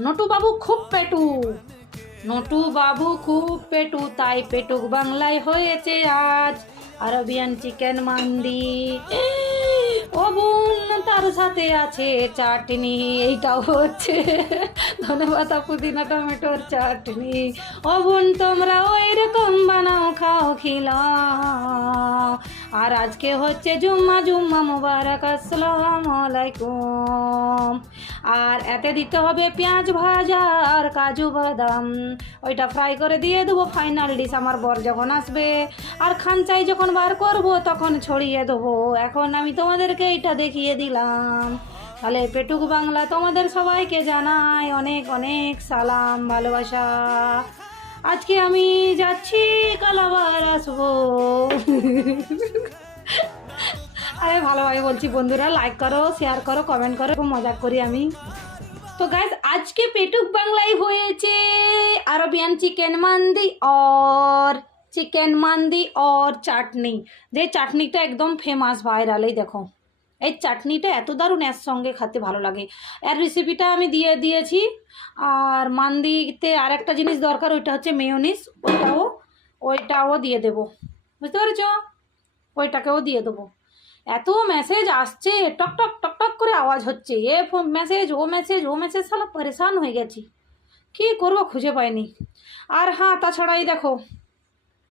নটু বাবু খুব পেটু, নটু বাবু খুব পেটু, তাই পেটুক বাংলায় হয়েছে আজ আরবিয়ান চিকেন মান্দি। ও বোন, তার সাথে আছে চাটনি, এইটাও হচ্ছে ধনেপাতা পুদিনা টমেটোর চাটনি। ও বোন, তোমরা ওই রকম বানাও, খাও খিলাও। আর আজকে হচ্ছে জুম্মা, জুম্মা মুবারক, আসসালামু আলাইকুম। আর এতে দিতে হবে পেঁয়াজ ভাজা আর কাজু বাদাম, ওইটা ফ্রাই করে দিয়ে দেবো ফাইনাল ডিশ আমার বর যখন আসবে। আর খানচাই যখন বার করব তখন ছড়িয়ে দেবো। এখন আমি তোমাদেরকে এইটা দেখিয়ে দিলাম। তাহলে পেটুক বাংলা তোমাদের সবাইকে জানাই অনেক অনেক সালাম, ভালোবাসা। আজকে আমি যাচ্ছি, কাল আবার আসবো। আরে ভালোভাবে বলছি বন্ধুরা, লাইক করো, শেয়ার করো, কমেন্ট করো, খুব মজা করি আমি। তো গাইস, আজকে পেটুক বাংলায় হয়েছে আরবিয়ান চিকেন মান্দি और চিকেন মান্দি और চাটনি। যে চাটনিটা একদম ফেমাস, ভাইরাল। এই দেখো, এই চাটনিটা এত দারুণ, এর সঙ্গে খেতে ভালো লাগে। এর রেসিপিটা আমি দিয়ে দিয়েছি। আর মান্দিতে আর একটা জিনিস দরকার, ওইটা হচ্ছে মেয়োনিজ, ওইটাও দিয়ে দেবো, বুঝতে পেরেছ? ওইটাকেও দিয়ে দেবো। এত মেসেজ আসছে, টক টক টক টক করে আওয়াজ হচ্ছে, এ মেসেজ ও মেসেজ ও মেসেজ, সালা পরেশান হয়ে গেছি, কী করবো খুঁজে পাইনি। আর হ্যাঁ, তাছাড়া এই দেখো,